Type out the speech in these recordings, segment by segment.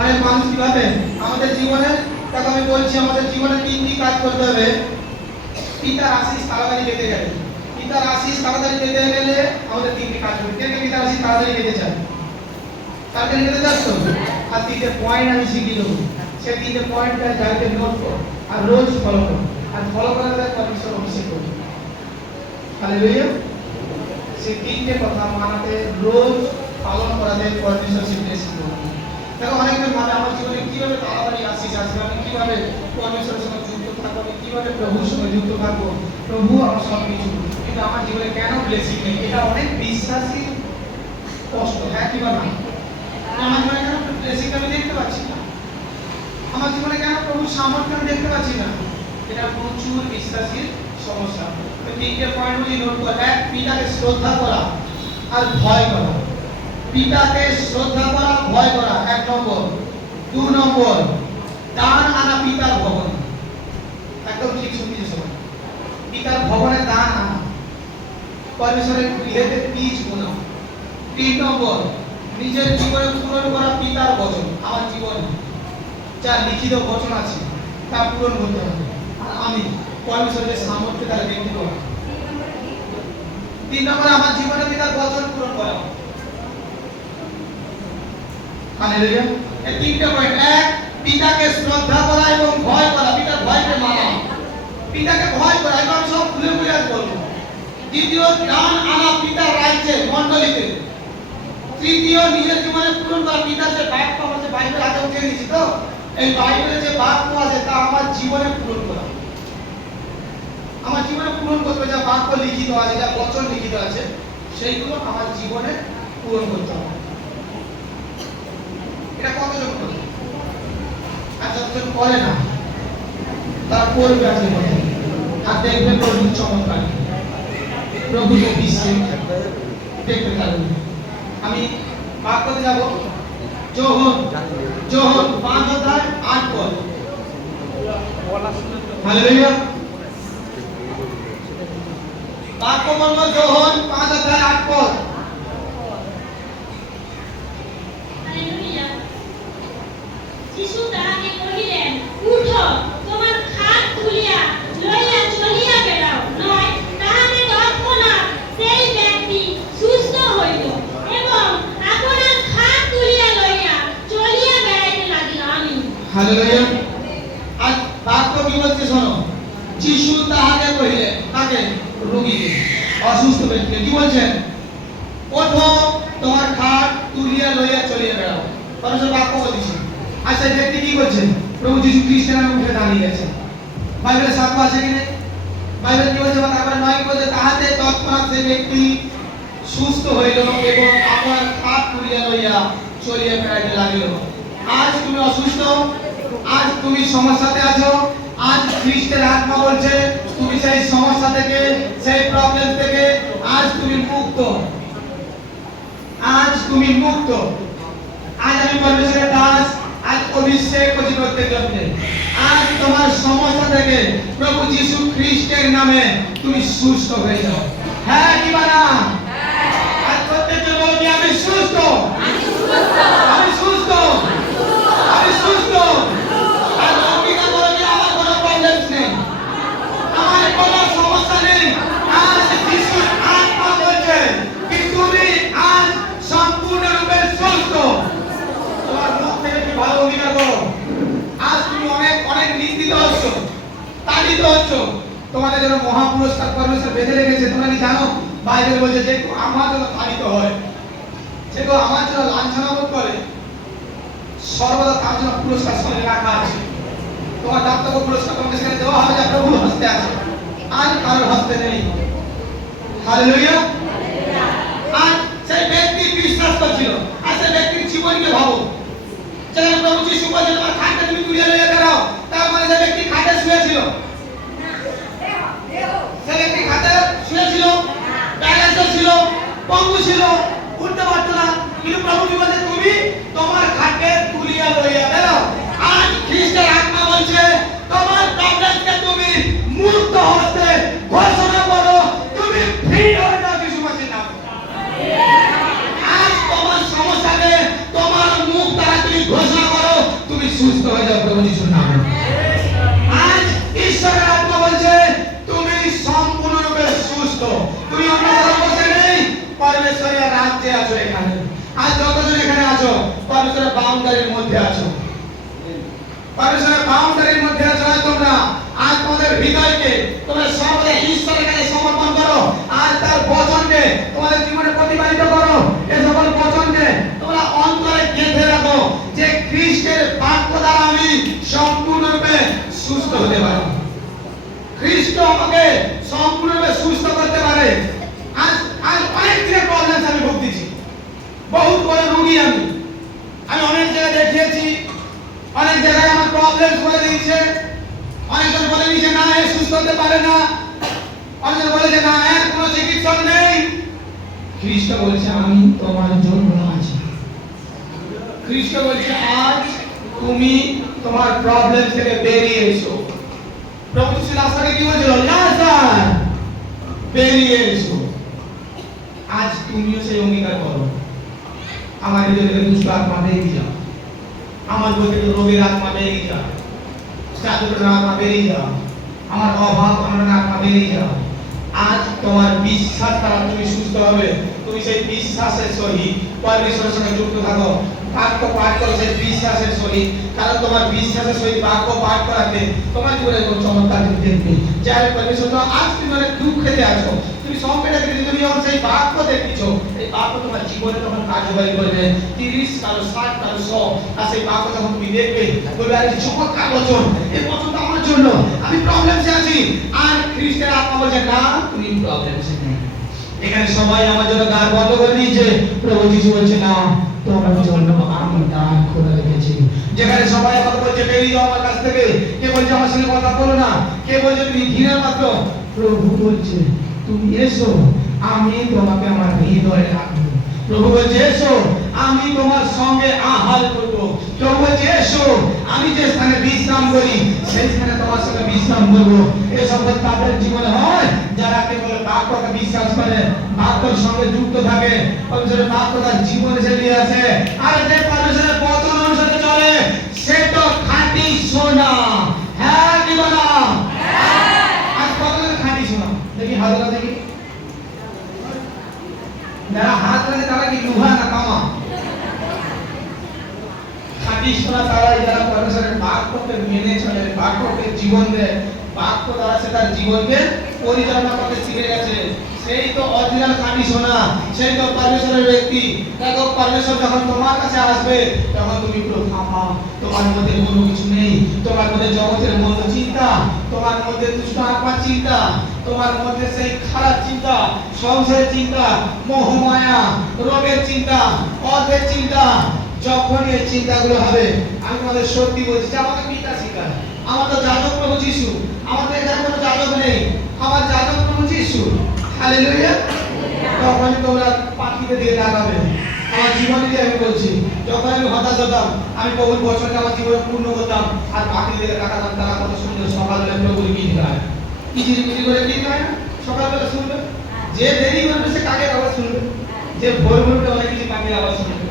অনেক মানুষ কিভাবে আমাদের জীবনে, তাকে আমি বলছি আমাদের জীবনে তিনটি কাজ করতে হবে। পিতার আশীষ তাড়াতাড়ি পেতে গেলে, পিতার আশীষ তাড়াতাড়ি পেতে গেলে আমাদের তিনটি কাজ করতে হবে। কে পিতার আশীষ তাড়াতাড়ি পেতে চান? তাড়াতাড়ি পেতে চাস তো? আর তিনটে পয়েন্ট আমি শিখিয়ে দেবো, সেই তিনটে পয়েন্টটা জানতে নোট করো আর রোজ ফলো করো, আর ফলো করার পরে পরমেশ্বর অভিষেক করো। হালেলুয়া। সেই তিনটে কথা মানাতে, রোজ পালন করাতে পরমেশ্বর শিখিয়েছিল। দেখো অনেকজন ভাবে আমার জীবনে কিভাবে তাড়াতাড়ি আশীষ আসবে, আমি কিভাবে পরমেশ্বরের সঙ্গে যুক্ত থাকবো, আমি কিভাবে প্রভুর সঙ্গে যুক্ত থাকবো, প্রভু আমার সব কিছু, কিন্তু আমার জীবনে কেন ব্লেসিং নেই? এটা অনেক বিশ্বাসী কষ্ট। হ্যাঁ কিংবা না? আমার জীবনে কেন ব্লেসিং আমি দেখতে পাচ্ছি না? আমার জীবনে কেন প্রভুর সামর্থ্য আমি দেখতে পাচ্ছি না? এটা প্রচুর বিশ্বাসীর সমস্যা। তো তিনটে পয়েন্টগুলি নোট করো। এক, পিতাকে শ্রদ্ধা করা আর ভয় করা। পিতাকে শ্রদ্ধা করা, ভয় করা, 1 নম্বর। 2 নম্বর, দান আনা পিতার ভবন। একদম ঠিক শুনতে সময় পিতার ভবনে দান আনা, পরমেশ্বরের গৃহেতে বীজ বোনা। 3 নম্বর, নিজের জীবনে পূরণ করা পিতার বচন। আমার জীবনে যা লিখিত বচন আছে তা পূরণ করতে হবে, আর আমি পরমেশ্বরের সামর্থ্য দ্বারা দেখতে পাবো। 3 নম্বর, আমার জীবনে পিতার বচন পূরণ করা। হালেলুয়া। এই তিনটা পয়েন্ট। এক, পিতাকে শ্রদ্ধা করা এবং ভয় করা, পিতার ভয়কে মানা, পিতাকে ভয় করা, এবং সব ভুলে ভুলে বলবো। দ্বিতীয়, দান আনা পিতার রাজ্যে, মণ্ডলীতে। তৃতীয়, নিজের জীবনে পূরণ করা পিতার যে বাক্য আছে, বাইবেল আগে উঠে দিয়েছি তো, এই বাইবেলে যে বাক্য আছে তা আমার জীবনে পূরণ করা। আমার জীবনে পূরণ করতে হবে, যা বাক্য লিখিত আছে, যা বচন লিখিত আছে, সেইগুলো আমার জীবনে পূরণ করতে হবে। এটা কতজন করে? আর যতজন করে না তারা করবে আজকে মনে, আর দেখবে প্রভুর চমৎকার, প্রভুর বিশ্বে দেখতে থাকবে। আমি বাক্যতে যাব। যোহন 5:8 পদ। হালেলুয়া। বাক্য বলবো যোহন 5:8 পদ। যিশু তাহাকে কহিলেন, উঠো, তোমার খাট তুলিয়া লইয়া চলিয়া বেড়াও। নয়, তাহাতে তৎক্ষণাৎ সেই ব্যক্তি সুস্থ হইল এবং আপনার খাট তুলিয়া লইয়া চলিয়া বেড়াইতে লাগিল। আমিন। হালেলুয়া। আর বাক্য কি বলছে শোনো। যিশু তাহাকে কহিলেন, তাকে, রোগীকে, অসুস্থ ব্যক্তিকে কি বলছেন? ওঠো, তোমার খাট তুলিয়া লইয়া চলিয়া বেড়াও। পরমেশ্বর বাক্য বলছে। আর সেই ব্যক্তি কি করছে? প্রভু যীশু খ্রিস্টের নামে উঠে দাঁড়িয়ে গেছে। বাইবেলে সাক্ষ্য আছে কি না? বাইবেল কি বলছে? তারপরে 9 বলছে, তাহাতে তৎক্ষণাৎ সেই ব্যক্তি সুস্থ হইল এবং আপনার খাট তুলিয়া লইয়া চলিয়া বেড়াইতে লাগিল। আজ তুমি অসুস্থ, আজ তুমি সমস্যাতে আছো, আজ খ্রিস্টের আত্মা বলছে তুমি সেই সমস্যা থেকে, সেই প্রবলেম থেকে আজ তুমি মুক্ত। আজ তুমি মুক্ত। আজ আমি পরমেশ্বরের দাস, আজ অভিষেক করছি প্রত্যেকজনকে। আজ তোমার সমস্যা থেকে প্রভু যীশু খ্রিস্টের নামে তুমি সুস্থ হয়ে যাও। হ্যাঁ কি না? আজ প্রত্যেকজন বলবি আমি সুস্থ, আমি সুস্থ, আমি সুস্থ। আর অঙ্গীকার বলবি আমার কোনো প্রবলেম নেই, আমার কোনো সমস্যা নেই। আজ যিশুর আত্মা বলছে কি তুমি আজ সম্পূর্ণরূপে সুস্থ। তোমার মুখ থেকে তুমি ভালো অঙ্গীকার করো। আজ তুমি অনেক অনেক নিন্দিত হচ্ছ, তাড়িত হচ্ছ, তোমাদের জন্য মহা পুরস্কার পরমেশ্বর বেঁধে রেখেছে। তোমরা কি জানো? বাইবেল বলছে যে আমার জন্য তাড়িত হয়, যে আমার জন্য লাঞ্ছনা বোধ করে, সর্বদা তার জন্য পুরস্কার সঙ্গে রাখা আছে। তোমার দাতব্য পুরস্কার তোমাকে সেখানে দেওয়া হবে, যা প্রভুর হস্তে আছে, আর কারোর হস্তে নেই। হালেলুয়া। আর সেই ব্যক্তি বিশ্বাস করছিল, আর সেই ব্যক্তির জীবনকে ভাবো, যেখানে প্রভু যীশু বলেন তোমার খাটে তুমি তুলে নিয়ে বেরাও, তার মানে সেই ব্যক্তি খাটে শুয়েছিল, সেই ব্যক্তি খাটে শুয়েছিল, প্যারালাইজড ছিল, পঙ্গু ছিল, উঠতে পারতো না, কিন্তু প্রভু কি বলেন তুমি তোমার খাটে তুলিয়া লইয়া বেরাও। আজ খ্রিস্টের আত্মা বলছে তোমার প্রবলেমকে তুমি মুক্ত হতে ঘোষণা করো, তুমি ফ্রি হয়ে যাও যিশু মসির নামে। আজ তোমার সমস্যাকে তোমার মুখ দ্বারা তুমি ঘোষণা করো সুস্থ হয়ে যাও প্রভু যিশুর নামে। আজ ঈশ্বরের আত্মা বলছে তুমি সম্পূর্ণরূপে সুস্থ। তুমি অন্য কোথাও বসে নেই, পরমেশ্বরের রাজ্যে আছো এখানে। আজ যতজন এখানে আছো পরমেশ্বরের বাউন্ডারির মধ্যে আছো, পরমেশ্বরের বাউন্ডারির মধ্যে আছো। আজ তোমরা আজ তোমাদের হৃদয়কে তোমরা সর্বদা ঈশ্বরের কাছে সমর্পণ করো। আজ তার বচনকে তোমাদের জীবনে প্রতিপালিত করো। এই সকল বচনকে তোমরা অন্তরে গেঁথে রাখো যে খ্রিস্টের বাক্য দ্বারা আমি সম্পূর্ণরূপে সুস্থ হতে পারি। খ্রিস্ট আমাকে সম্পূর্ণরূপে সুস্থ করতে পারে। আজ আজ অনেক দিনের প্রবলেম আমি ভুগতেছি, বহুত বড় রোগী আমি অনেক জায়গায় দেখিয়েছি, অনেক জায়গায় আমার প্রবলেম বলে দিয়েছে। অনেকজন বলে দিয়েছে না এ সুস্থ হতে পারে না, অনেকজন বলেছে না এর কোনো চিকিৎসক নেই। খ্রিস্ট বলছে আমি তোমার জন্য আছি। খ্রিস্ট বলছে আজ তুমি তোমার প্রবলেম থেকে বেরিয়ে এসো। প্রভু যিশু লাজারকে কি বলেছিল? লাজার বেরিয়ে এসো। আজ তুমিও সেই অঙ্গীকার করো, আমার হৃদয় থেকে দুষ্ট আত্মা বেরিয়ে যাও, আমার হৃদয় থেকে রোগের আত্মা বেরিয়ে যাও, সাধুর আত্মা বেরিয়ে যাও, আমার অভাব অনটনের আত্মা বেরিয়ে যাও। আজ তোমার বিশ্বাস দ্বারা তুমি সুস্থ হবে। তুমি সেই বিশ্বাসের সহিত পরমেশ্বরের সঙ্গে যুক্ত থাকো, বাক্য পাঠ করো সেই বিশ্বাসের সহিত। কারণ তোমার বিশ্বাসের সহিত বাক্য পাঠ করাতে তোমার জীবনে কোনো চমৎকার তুমি দেখবে। যাই পরমেশ্বর আজ তুমি অনেক দুঃখেতে আছো, তুমি সংকটে কিন্তু তুমি যখন সেই বাক্য দেখছো, এই বাক্য তোমার জীবনে তখন কার্যকরী করবে। 30 কালো 60 কালো 100 আর সেই বাক্য যখন তুমি দেখবে বলবে আরে চমৎকার বচন, এই বচনটা আমার জন্য, আমি প্রবলেমসে আছি। আর খ্রিস্টের আত্মা বলছে না তুমি প্রবলেমসে নেই। এখানে সবাই আমার জন্য দ্বার বন্ধ করে দিয়েছে, প্রভু যিশু বলছে না তোমার জন্য আমি দ্বার খোলা রেখেছি। যেখানে সবাই আমাকে বলছে বেরিয়ে যাও আমার কাছ থেকে, কে বলছে আমার সঙ্গে কথা বলো না, কে বলছে তুমি ঘৃণার পাত্র, প্রভু বলছে তুমি এসো আমি তোমাকে আমার হৃদয়ে রাখবো। প্রভু বলছে এসো আমি তোমার সঙ্গে আহার করব। প্রভু বলছে এসো আমি যে স্থানে বিশ্রাম করি সেই স্থানে তোমার সঙ্গে বিশ্রাম করব। এই সকল তাদের জীবনে হয় যারা কেবল বাক্যকে বিশ্বাস করে, বাক্যের সঙ্গে যুক্ত থাকে, পরমেশ্বরের বাক্য তার জীবনে চালিয়ে আসে। আর যে পরমেশ্বরের বচন অনুসারে চলে সে তো খাঁটি সোনা। হ্যাঁ কি বলো? হ্যাঁ। আজ কতজন খাঁটি সোনা দেখি হাত দেখি, যারা হাত লাগে তারা কি লোহা না তামা? খাঁটি সোনা তারাই যারা পরমেশ্বরের বাক্যকে মেনে চলে, বাক্যকে জীবন দেয়, বাক্য দ্বারা সে তার জীবনকে পরিচালনা করতে শিখে গেছে। সেই তো অরিজিনাল খাঁটি সোনা, সেই তো পরমেশ্বরের ব্যক্তি। দেখো পরমেশ্বর যখন তোমার কাছে আসবে তখন তুমি পুরো ফাঁকা, তোমার মধ্যে কোনো কিছু নেই, তোমার মধ্যে জগতের মন্দ চিন্তা, তোমার মধ্যে দুষ্ট আত্মার চিন্তা, তোমার মধ্যে সেই খারাপ চিন্তা, সংসারের চিন্তা, মোহমায়া, রোগের চিন্তা, অর্থের চিন্তা। যখন এই চিন্তাগুলো হবে আমি তোমাদের সত্যি বলছি যে আমাকে পিতা শিখায়, আমার তো যাজক প্রভু যিশু, আমাদের এখানে কোনো যাজক নেই, আমার যাজক প্রভু যিশু। হালেলুয়া। তখন তোমরা পাখিতে দিয়ে লাগাবে। আমার জীবনে দিয়ে আমি বলছি, যখন আমি হতাশ হতাম আমি প্রভুর বচনকে আমার জীবনে পূর্ণ করতাম আর পাখি দিয়ে লাগাতাম। তারা কত সুন্দর সকালবেলা প্রভুর গীত গায়, কিচিরি করে গীত গায় না? সকালবেলা শুনবে, যে দেরি করবে সে কাকের আওয়াজ শুনবে, যে ভোর ভোরবে অনেক কিছু পাখির আওয়াজ শুনবে।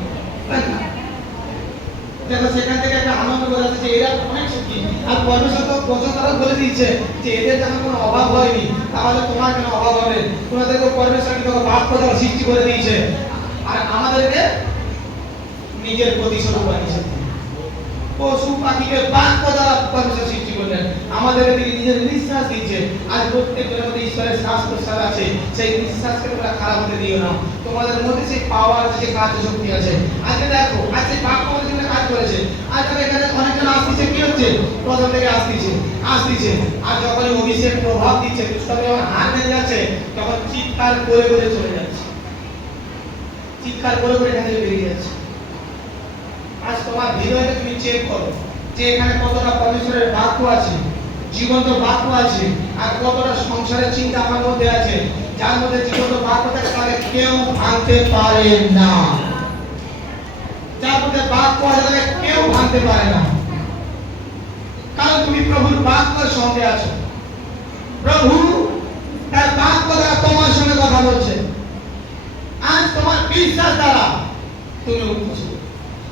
দেখো সেখান থেকে একটা আনন্দ বোঝা যাচ্ছে যে এরা অনেক সুখী। আর পরমেশ্বর তো বচন দ্বারা বলে দিচ্ছে যে এদের যখন কোনো অভাব হয়নি তাহলে তোমার কেন অভাব হবে। তোমাদেরকে পরমেশ্বর কিন্তু বাক্য দ্বারা সৃষ্টি করে দিয়েছে আর আমাদেরকে নিজের প্রতিস্বরূপ বানিয়েছে। পশু পাখিকে বাক্য দ্বারা পরমেশ্বর সৃষ্টি করলেন, আমাদেরকে তিনি নিজের নিঃশ্বাস দিয়েছে। আজ প্রত্যেকজনের মধ্যে ঈশ্বরের শ্বাস প্রশ্বাস আছে, সেই নিঃশ্বাসকে তোমরা খারাপ হতে দিও না। তোমাদের মধ্যে সেই পাওয়ার আছে, সেই কার্য শক্তি আছে। আজকে দেখো আজ সেই বাক্য আমাদের জন্য কাজ করেছে। আজ এখানে অনেকজন আসতেছে, কি হচ্ছে? প্রথম থেকে আসতেছে আর যখনই অভিষেক প্রভাব দিচ্ছে, দুষ্টামি যখন হাত বেঁধে যাচ্ছে তখন চিৎকার করে করে চলে যাচ্ছে, চিৎকার করে করে এখান থেকে বেরিয়ে যাচ্ছে। আজ তোমার হৃদয়কে তুমি চেক করো যে এখানে কতটা পরমেশ্বরের বাক্য আছে, জীবন্ত বাক্য আছে, আর কতটা সংসারের চিন্তা আমার মধ্যে আছে। যার মধ্যে জীবন্ত বাক্য থাকে তাকে কেউ ভাঙতে পারে না, যার মধ্যে বাক্য আছে তাকে কেউ ভাঙতে পারে না। কারণ তুমি প্রভুর বাক্যের সঙ্গে আছো, প্রভু তার বাক্য দ্বারা তোমার সঙ্গে কথা বলছে। আজ তোমার বিশ্বাস দ্বারা তুমি উঠছো,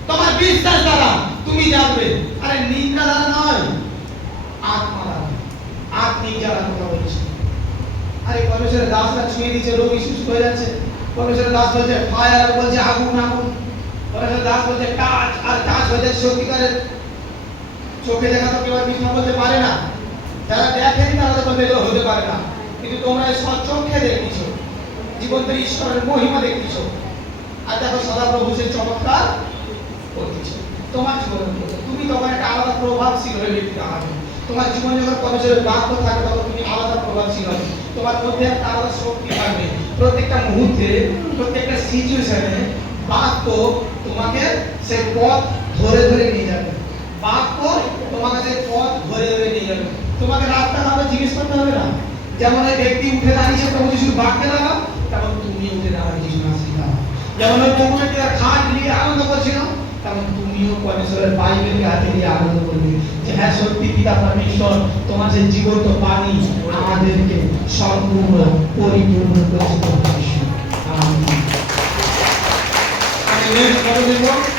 তোমার বিশ্বাস দ্বারা তুমি জানবে। আরে নিদ্রা দ্বারা নয়, আত্মা দ্বারা, আত্মিক যারা কথা বলছে। আরে পরমেশ্বরের দাসরা ছুঁয়ে দিচ্ছে, রোগী সুস্থ হয়ে যাচ্ছে। পরমেশ্বরের দাস বলছে ফায়ার, বলছে আগুন আগুন। পরমেশ্বরের দাস বলছে টাচ, আর টাচ হয়ে যাচ্ছে সত্যিকারের। চোখে দেখা তো কেউ আর মিথ্যা বলতে পারে না, যারা দেখেনি তারা তো বলবে এগুলো হতে পারে না, কিন্তু তোমরা সচক্ষে দেখেছো, জীবন্ত ঈশ্বরের মহিমা দেখেছো। আর দেখো সদাপ্রভু সেই চমৎকার করতেছে তোমার জীবনের মধ্যে। তুমি তখন একটা আলাদা প্রভাবশীল হয়ে লিখতে হবে। তোমার জীবন যখন পরমেশ্বরের বাক্য থাকবে তখন তুমি আলাদা প্রভাবশীল হবে। তোমার মধ্যে একটা আলাদা শক্তি থাকবে। প্রত্যেকটা মুহূর্তে, প্রত্যেকটা সিচুয়েশনে বাক্য তোমাকে সেই পথ ধরে ধরে নিয়ে যাবে। বাক্য তোমাকে সেই পথ ধরে ধরে নিয়ে যাবে। তোমাকে রাস্তা কাউকে জিজ্ঞেস করতে হবে না। যেমন এই ব্যক্তি উঠে দাঁড়িয়েছে প্রভু যিশুর বাক্যে লাগাও, তেমন তুমি উঠে দাঁড়িয়ে যিশুর নামে দাও। যেমন ওই বকুলটি খাট নিয়ে আনন্দ করছিল, তেমন তুমিও পরমেশ্বরের বাইবেলকে হাতে নিয়ে আনন্দ করবে যে হ্যাঁ সত্যি পিতা পরমেশ্বর তোমার যে জীবন্ত বাণী আমাদেরকে সম্পূর্ণ পরিপূর্ণ করেছে। আমি নেক্সট